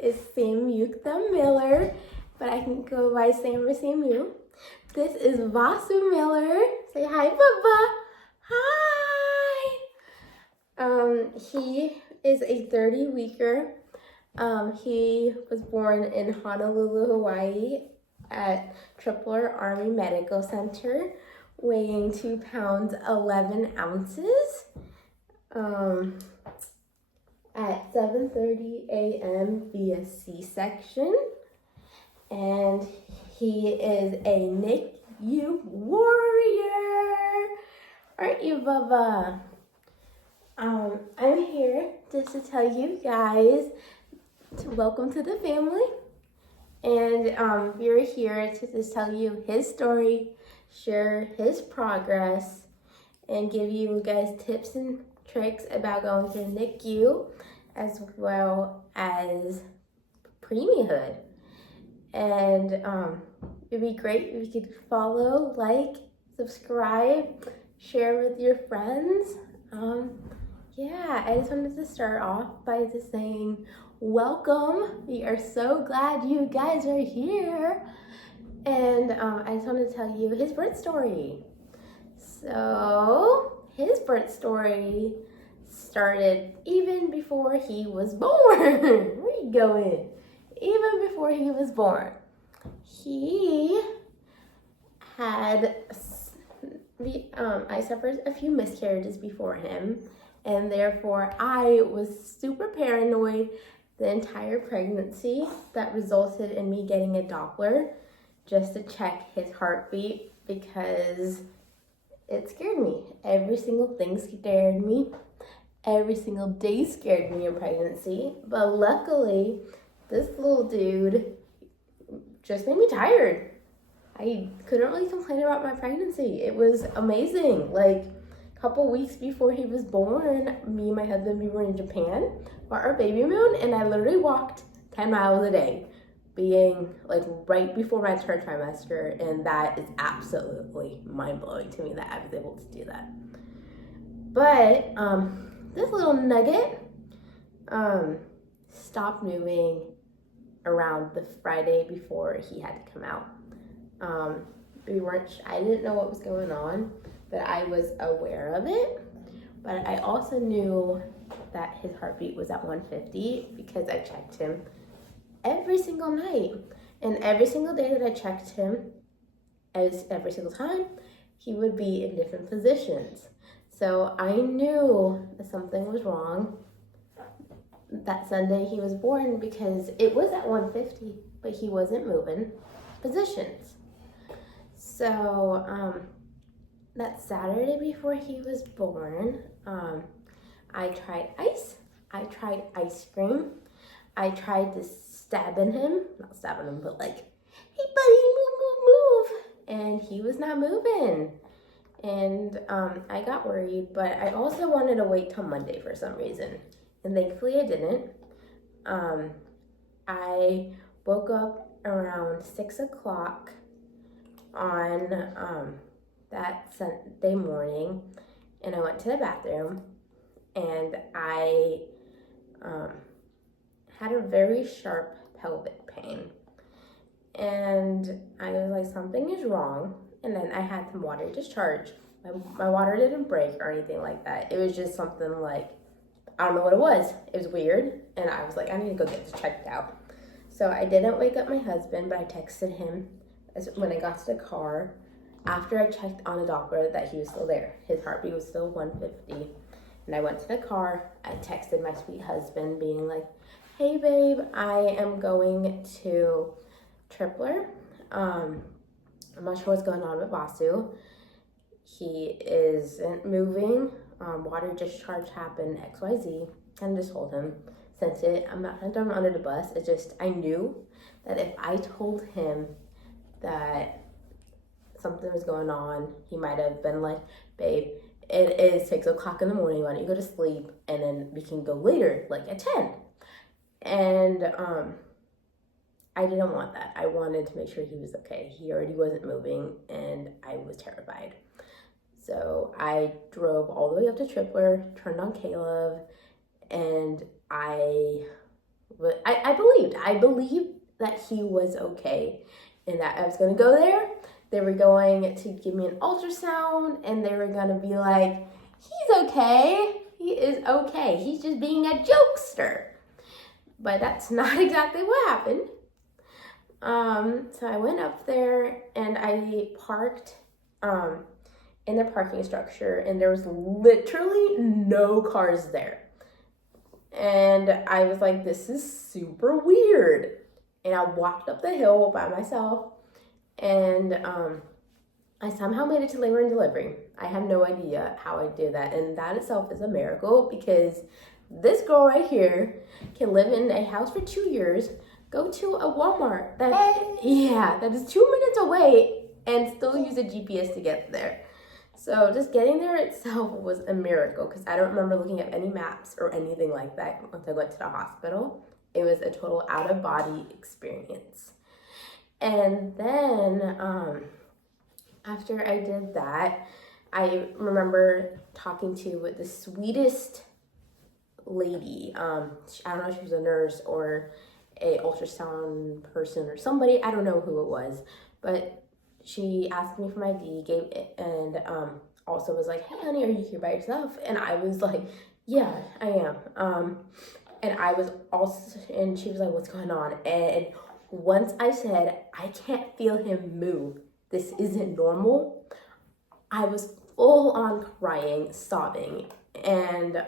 is Vasu Miller, but I can go by Sam or Samu. This is Vasu Miller. Say hi, Bubba. Hi. He is a 30-weeker. He was born in Honolulu, Hawaii at Tripler Army Medical Center, weighing 2 pounds 11 ounces. At 7:30 a.m. via C-section, and he is a NICU warrior. Aren't you, Bubba? I'm here just to tell you guys to welcome to the family, and we're here to just tell you his story, share his progress, and give you guys tips and tricks about going through NICU as well as preemiehood. And it'd be great if you could follow, like, subscribe, share with your friends. I just wanted to start off by just saying welcome. We are so glad you guys are here. And I just wanted to tell you his birth story. So his birth story started even before he was born. Where are you going? Even before he was born. He had, I suffered a few miscarriages before him, and therefore I was super paranoid the entire pregnancy. That resulted in me getting a Doppler just to check his heartbeat because it scared me. Every single thing scared me. Every single day scared me in pregnancy. But luckily, this little dude just made me tired. I couldn't really complain about my pregnancy. It was amazing. Like, a couple weeks before he was born, me and my husband, we were in Japan for our baby moon, and I literally walked 10 miles a day, being like right before my third trimester, and that is absolutely mind-blowing to me that I was able to do that. But this little nugget stopped moving around the Friday before he had to come out. I didn't know what was going on, but I was aware of it. But I also knew that his heartbeat was at 150 because I checked him every single night. And every single day that I checked him, every single time, he would be in different positions. So I knew that something was wrong that Sunday he was born because it was at 150, but he wasn't moving positions. So that Saturday before he was born, I tried ice. I tried ice cream. I tried to not stabbing him, but like, hey buddy, move. And he was not moving. And I got worried, but I also wanted to wait till Monday for some reason. And thankfully I didn't. I woke up around 6 o'clock on that Sunday morning, and I went to the bathroom, and I had a very sharp pelvic pain. And I was like, something is wrong. And then I had some water discharge. My water didn't break or anything like that. It was just something like, I don't know what it was. It was weird. And I was like, I need to go get this checked out. So I didn't wake up my husband, but I texted him when I got to the car after I checked on a Doppler that he was still there. His heartbeat was still 150. And I went to the car. I texted my sweet husband being like, hey babe, I am going to Tripler. I'm not sure what's going on with Vasu. He isn't moving. Water discharge happened, XYZ. Kind of just told him, sent it. I'm not throwing him under the bus. It's just, I knew that if I told him that something was going on, he might have been like, babe, it is 6 o'clock in the morning. Why don't you go to sleep? And then we can go later, like at 10. And I didn't want that. I wanted to make sure he was okay. He already wasn't moving, and I was terrified. So I drove all the way up to Tripler, turned on Caleb, and I But I believed that he was okay and that I was going to go there. They were going to give me an ultrasound and they were going to be like, he's okay. He is okay. He's just being a jokester. But that's not exactly what happened. So I went up there and I parked in the parking structure, and there was literally no cars there. And I was like, this is super weird. And I walked up the hill by myself, and I somehow made it to labor and delivery. I have no idea how I did that, and that itself is a miracle, because this girl right here can live in a house for 2 years, go to a Walmart that is 2 minutes away, and still use a GPS to get there. So just getting there itself was a miracle, because I don't remember looking at any maps or anything like that once I went to the hospital. It was a total out-of-body experience. And then after I did that, I remember talking to the sweetest lady. I don't know if she was a nurse or a ultrasound person or somebody. I don't know who it was, but she asked me for my ID, gave it, and also was like, hey honey, are you here by yourself? And I was like, yeah, I am. And I was also, and she was like, what's going on? And once I said, I can't feel him move, this isn't normal, I was full on crying, sobbing. And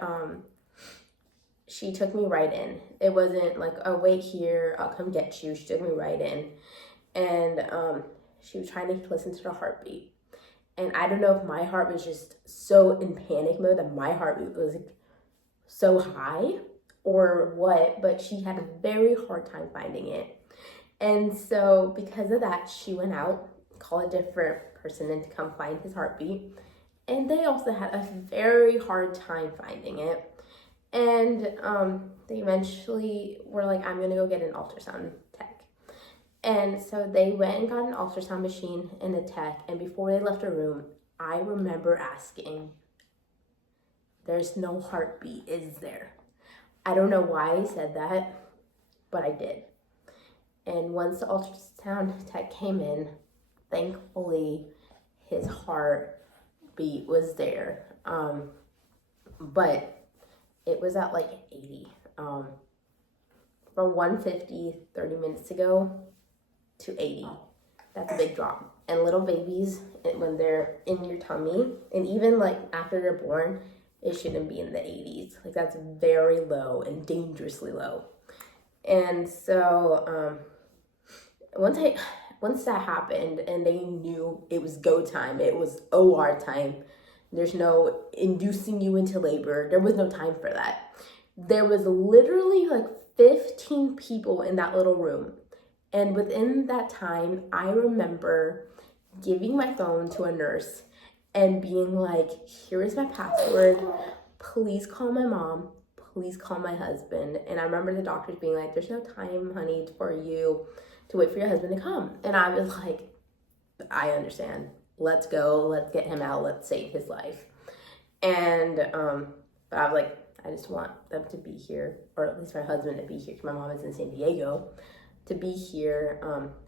she took me right in. It wasn't like, oh, wait here, I'll come get you. She took me right in. And she was trying to listen to the heartbeat. And I don't know if my heart was just so in panic mode that my heartbeat was like so high or what, but she had a very hard time finding it. And so because of that, she went out, called a different person in to come find his heartbeat. And they also had a very hard time finding it. And they eventually were like, I'm gonna go get an ultrasound tech. And so they went and got an ultrasound machine and a tech. And before they left the room, I remember asking, there's no heartbeat, is there? I don't know why I said that, but I did. And once the ultrasound tech came in, thankfully his heartbeat was there. But it was at like 80. From 150 30 minutes ago to 80. That's a big drop. And little babies, when they're in your tummy, and even like after they're born, it shouldn't be in the 80s. Like that's very low and dangerously low. And so once that happened and they knew it was go time, it was OR time, there's no inducing you into labor, there was no time for that. There was literally like 15 people in that little room. And within that time, I remember giving my phone to a nurse and being like, here is my password. Please call my mom. Please call my husband. And I remember the doctors being like, there's no time, honey, for you to wait for your husband to come. And I was like, I understand. Let's go. Let's get him out. Let's save his life. And but I was like, I just want them to be here, or at least my husband to be here, because my mom is in San Diego, to be here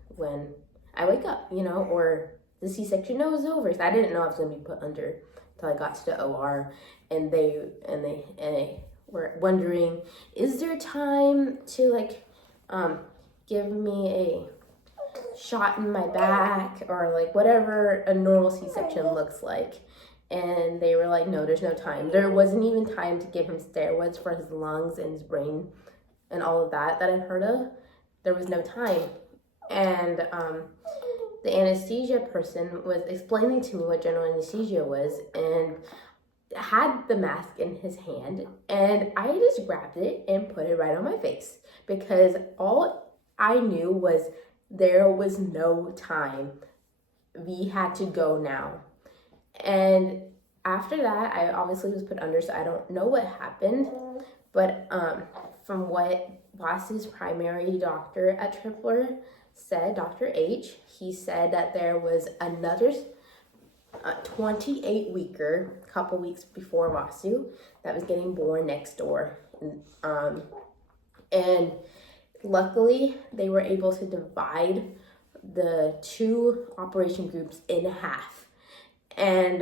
when I wake up, you know, or the C-section was over. So I didn't know I was going to be put under until I got to the OR, and they were wondering, is there time to like give me a shot in my back or like whatever a normal C-section looks like? And they were like, no, there's no time. There wasn't even time to give him steroids for his lungs and his brain and all of that I've heard of. There was no time. And the anesthesia person was explaining to me what general anesthesia was and had the mask in his hand. And I just grabbed it and put it right on my face, because all I knew was there was no time. We had to go now. And after that, I obviously was put under, so I don't know what happened. But from what Vasu's primary doctor at Tripler said, Dr. H, he said that there was another 28-weeker a couple weeks before Vasu that was getting born next door. And luckily, they were able to divide the 2 operation groups in half. And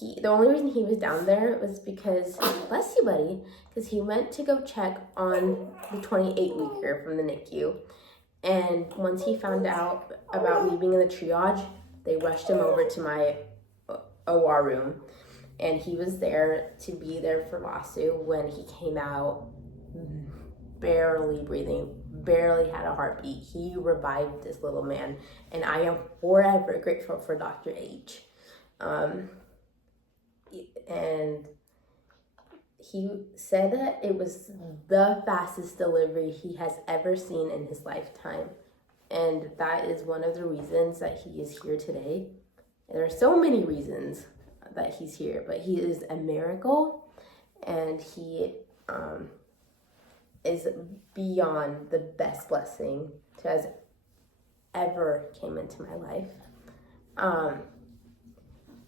the only reason he was down there was because, bless you, buddy, because he went to go check on the 28-weeker from the NICU. And once he found out about me being in the triage, they rushed him over to my OR room. And he was there to be there for Vasu when he came out, barely breathing, barely had a heartbeat. He revived this little man. And I am forever grateful for Dr. H. And he said that it was the fastest delivery he has ever seen in his lifetime. And that is one of the reasons that he is here today. And there are so many reasons that he's here, but he is a miracle, and he is beyond the best blessing that has ever came into my life.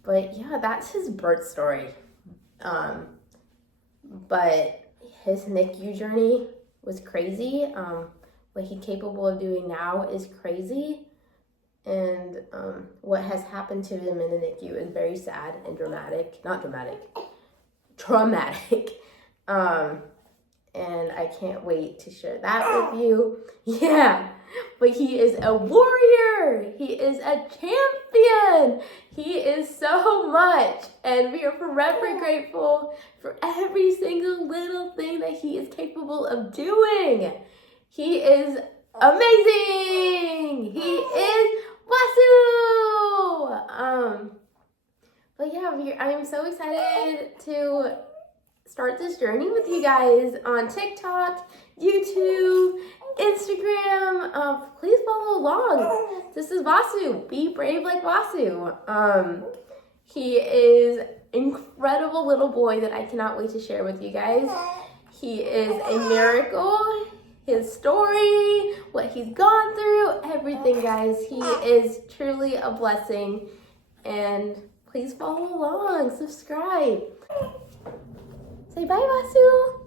But yeah, that's his birth story. But his NICU journey was crazy. What he's capable of doing now is crazy. And what has happened to him in the NICU is very sad and dramatic. Not dramatic, traumatic. And I can't wait to share that with you. Yeah, but he is a warrior. He is a champion. He is so much. And we are forever grateful for every single little thing that he is capable of doing. He is amazing. He is Vasu. But yeah, I am so excited to start this journey with you guys on TikTok, YouTube, Instagram. Please follow along. This is Vasu. Be brave like Vasu. He is incredible little boy that I cannot wait to share with you guys. He is a miracle. His story, what he's gone through, everything, guys. He is truly a blessing. And please follow along, subscribe. Say bye, Vasu.